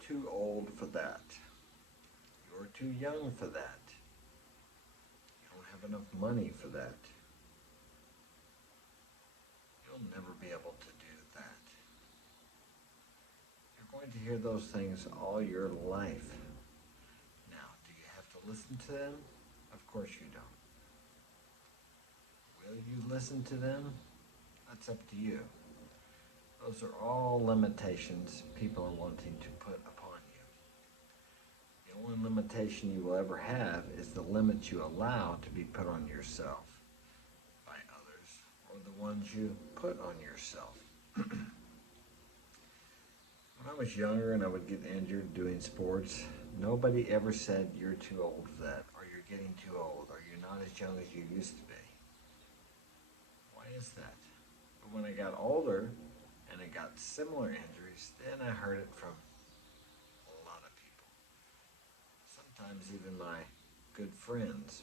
too old for that. You're too young for that. You don't have enough money for that. You'll never be able to do that. You're going to hear those things all your life. Now, do you have to listen to them? Of course you don't. Will you listen to them? That's up to you. Those are all limitations people are wanting to put upon you. The only limitation you will ever have is the limits you allow to be put on yourself by others, or the ones you put on yourself. When I was younger and I would get injured doing sports, nobody ever said you're too old for that, or you're getting too old, or you're not as young as you used to be. Why is that? But when I got older and I got similar injuries, then I heard it from a lot of people. Sometimes even my good friends,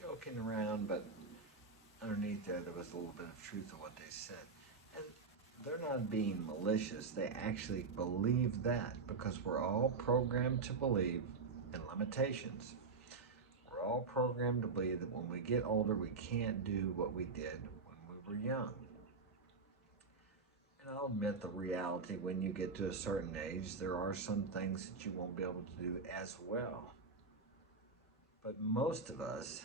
joking around, but underneath there was a little bit of truth in what they said. And they're not being malicious. They actually believe that, because we're all programmed to believe in limitations. We're all programmed to believe that when we get older, we can't do what we did when we were young. And I'll admit the reality, when you get to a certain age, there are some things that you won't be able to do as well. But most of us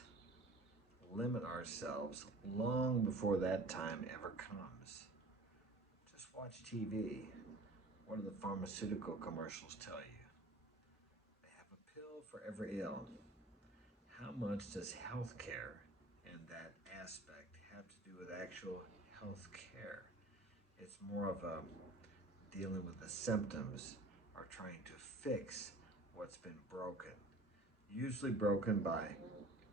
limit ourselves long before that time ever comes. Just watch TV. What do the pharmaceutical commercials tell you? They have a pill for every ill. How much does healthcare and that aspect have to do with actual health care? It's more of a dealing with the symptoms, or trying to fix what's been broken. Usually broken by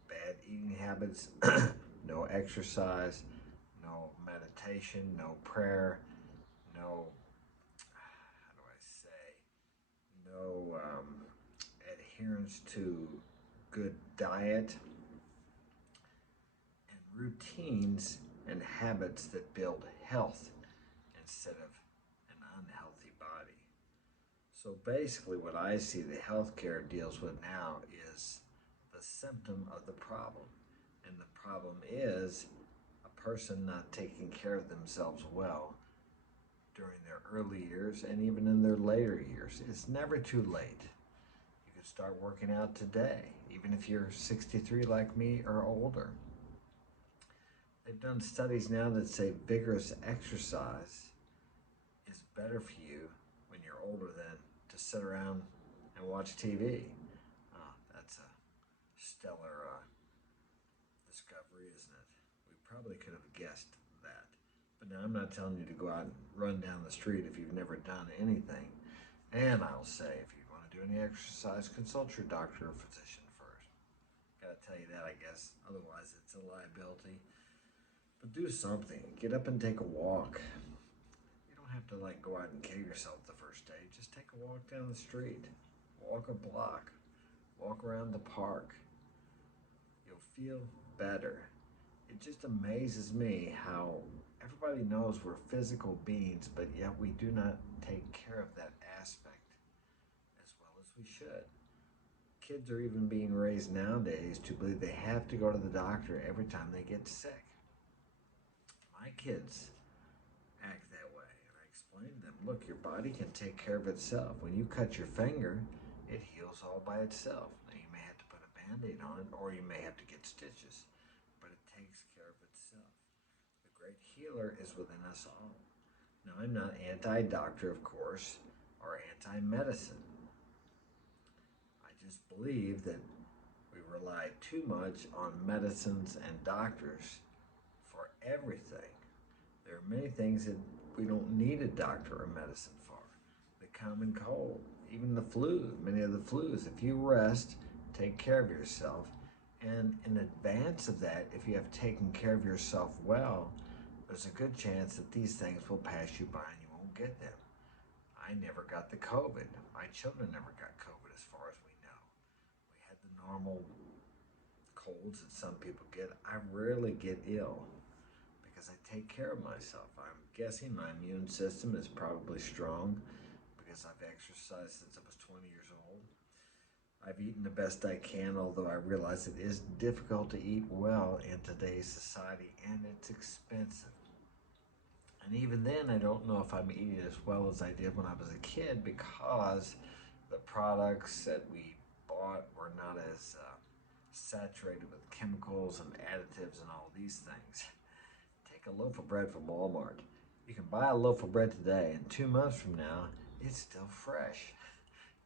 bad eating habits, no exercise, no meditation, no prayer, no, how do I say, no adherence to good diet, and routines and habits that build health instead of an unhealthy body. So basically what I see the healthcare deals with now is the symptom of the problem. And the problem is a person not taking care of themselves well during their early years and even in their later years. It's never too late. You can start working out today, even if you're 63 like me or older. They've done studies now that say vigorous exercise is better for you when you're older than to sit around and watch TV. That's a stellar discovery, isn't it? We probably could have guessed that. But now I'm not telling you to go out and run down the street if you've never done anything. And I'll say, if you want to do any exercise, consult your doctor or physician first. Gotta tell you that, I guess. Otherwise, it's a liability. But do something. Get up and take a walk. Have to go out and kill yourself the first day. Just take a walk down the street, walk a block, walk around the park. You'll feel better. It just amazes me how everybody knows we're physical beings, but yet we do not take care of that aspect as well as we should. Kids are even being raised nowadays to believe they have to go to the doctor every time they get sick. My kids act that way. Explain to them, look, your body can take care of itself. When you cut your finger, it heals all by itself. Now you may have to put a Band-Aid on it, or you may have to get stitches, but it takes care of itself. The great healer is within us all. Now I'm not anti-doctor, of course, or anti-medicine. I just believe that we rely too much on medicines and doctors for everything. There are many things that we don't need a doctor or medicine for. The common cold, even the flu, many of the flus. If you rest, take care of yourself, and in advance of that, if you have taken care of yourself well, there's a good chance that these things will pass you by and you won't get them. I never got the COVID. My children never got COVID as far as we know. We had the normal colds that some people get. I rarely get ill because I take care of myself. I'm guessing my immune system is probably strong because I've exercised since I was 20 years old. I've eaten the best I can, although I realize it is difficult to eat well in today's society and it's expensive. And even then, I don't know if I'm eating as well as I did when I was a kid because the products that we bought were not as saturated with chemicals and additives and all these things. Take a loaf of bread from Walmart. You can buy a loaf of bread today, and 2 months from now, it's still fresh.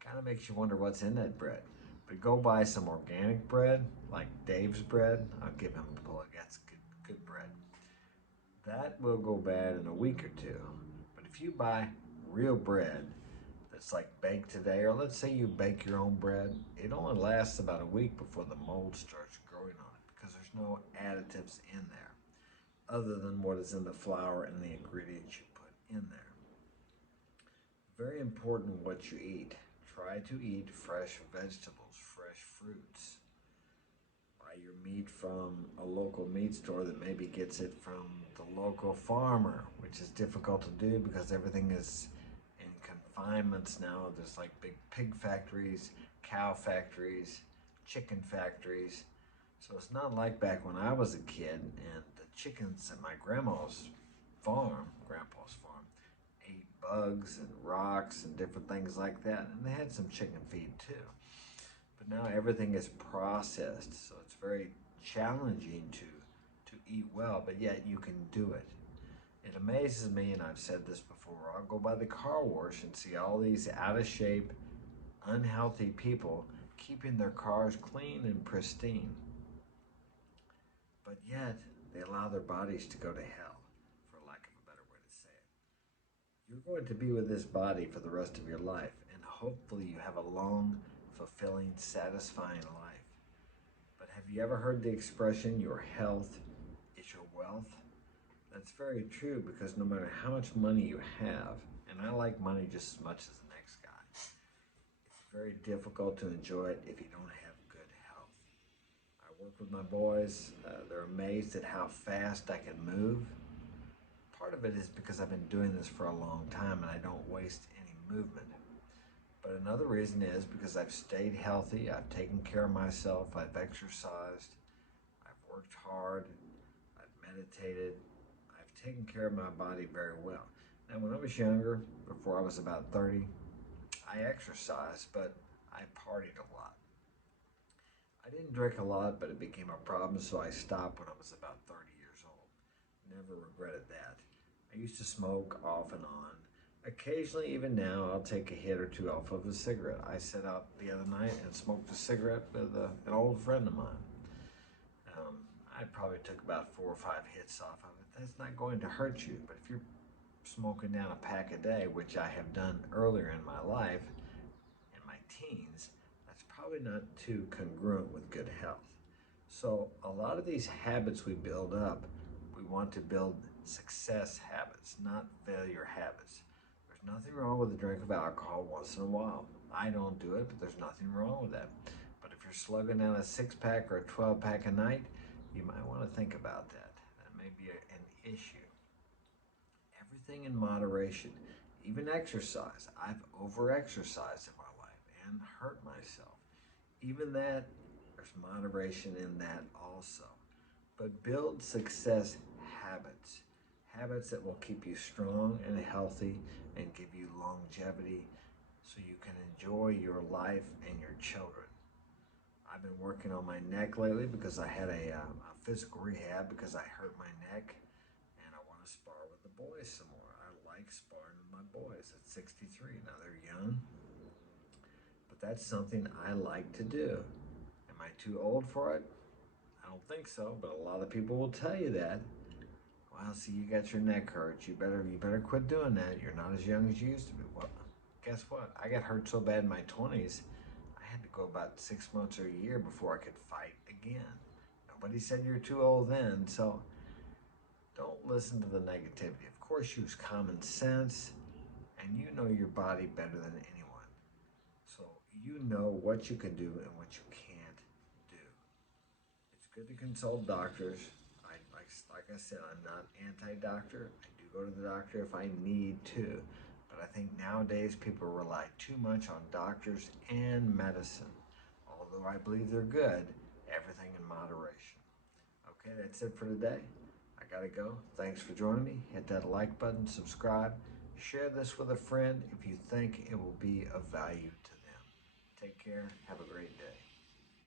Kind of makes you wonder what's in that bread. But go buy some organic bread, like Dave's bread. I'll give him a plug. That's good bread. That will go bad in a week or two. But if you buy real bread that's like baked today, or let's say you bake your own bread, it only lasts about a week before the mold starts growing on it because there's no additives in there other than what is in the flour and the ingredients you put in there. Very important what you eat. Try to eat fresh vegetables, fresh fruits. Buy your meat from a local meat store that maybe gets it from the local farmer, which is difficult to do because everything is in confinements now. There's like big pig factories, cow factories, chicken factories. So it's not like back when I was a kid and the chickens at my grandpa's farm, ate bugs and rocks and different things like that. And they had some chicken feed too. But now everything is processed, so it's very challenging to eat well, but yet you can do it. It amazes me, and I've said this before, I'll go by the car wash and see all these out of shape, unhealthy people keeping their cars clean and pristine. But yet, they allow their bodies to go to hell, for lack of a better way to say it. You're going to be with this body for the rest of your life, and hopefully you have a long, fulfilling, satisfying life. But have you ever heard the expression, your health is your wealth? That's very true because no matter how much money you have, and I like money just as much as the next guy, it's very difficult to enjoy it if you don't have good health. I work with my boys. They're amazed at how fast I can move. Part of it is because I've been doing this for a long time and I don't waste any movement. But another reason is because I've stayed healthy, I've taken care of myself, I've exercised, I've worked hard, I've meditated, I've taken care of my body very well. Now, when I was younger, before I was about 30, I exercised, but I partied a lot. I didn't drink a lot, but it became a problem, so I stopped when I was about 30 years old. Never regretted that. I used to smoke off and on. Occasionally, even now, I'll take a hit or two off of a cigarette. I set out the other night and smoked a cigarette with an old friend of mine. I probably took about 4 or 5 hits off of it. That's not going to hurt you, but if you're smoking down a pack a day, which I have done earlier in my life, in my teens, that's probably not too congruent with good health. So a lot of these habits we build up, we want to build success habits, not failure habits. There's nothing wrong with a drink of alcohol once in a while. I don't do it, but there's nothing wrong with that. But if you're slugging down a 6-pack or a 12-pack a night, you might want to think about that. That may be an issue. Everything in moderation, even exercise. I've over-exercised in my life and hurt myself. Even that, there's moderation in that also. But build success habits. Habits that will keep you strong and healthy and give you longevity so you can enjoy your life and your children. I've been working on my neck lately because I had a physical rehab because I hurt my neck and I want to spar with the boys some more. I like sparring with my boys at 63. Now they're young, but that's something I like to do. Am I too old for it? I don't think so, but a lot of people will tell you that. Well, see, you got your neck hurt. You better quit doing that. You're not as young as you used to be. Well, guess what? I got hurt so bad in my 20s, I had to go about 6 months or a year before I could fight again. Nobody said you're too old then, so don't listen to the negativity. Of course, use common sense, and you know your body better than anyone. So you know what you can do and what you can't do. It's good to consult doctors. Like I said, I'm not anti-doctor. I do go to the doctor if I need to. But I think nowadays people rely too much on doctors and medicine. Although I believe they're good, everything in moderation. Okay, that's it for today. I gotta go. Thanks for joining me. Hit that like button, subscribe, share this with a friend if you think it will be of value to them. Take care. Have a great day.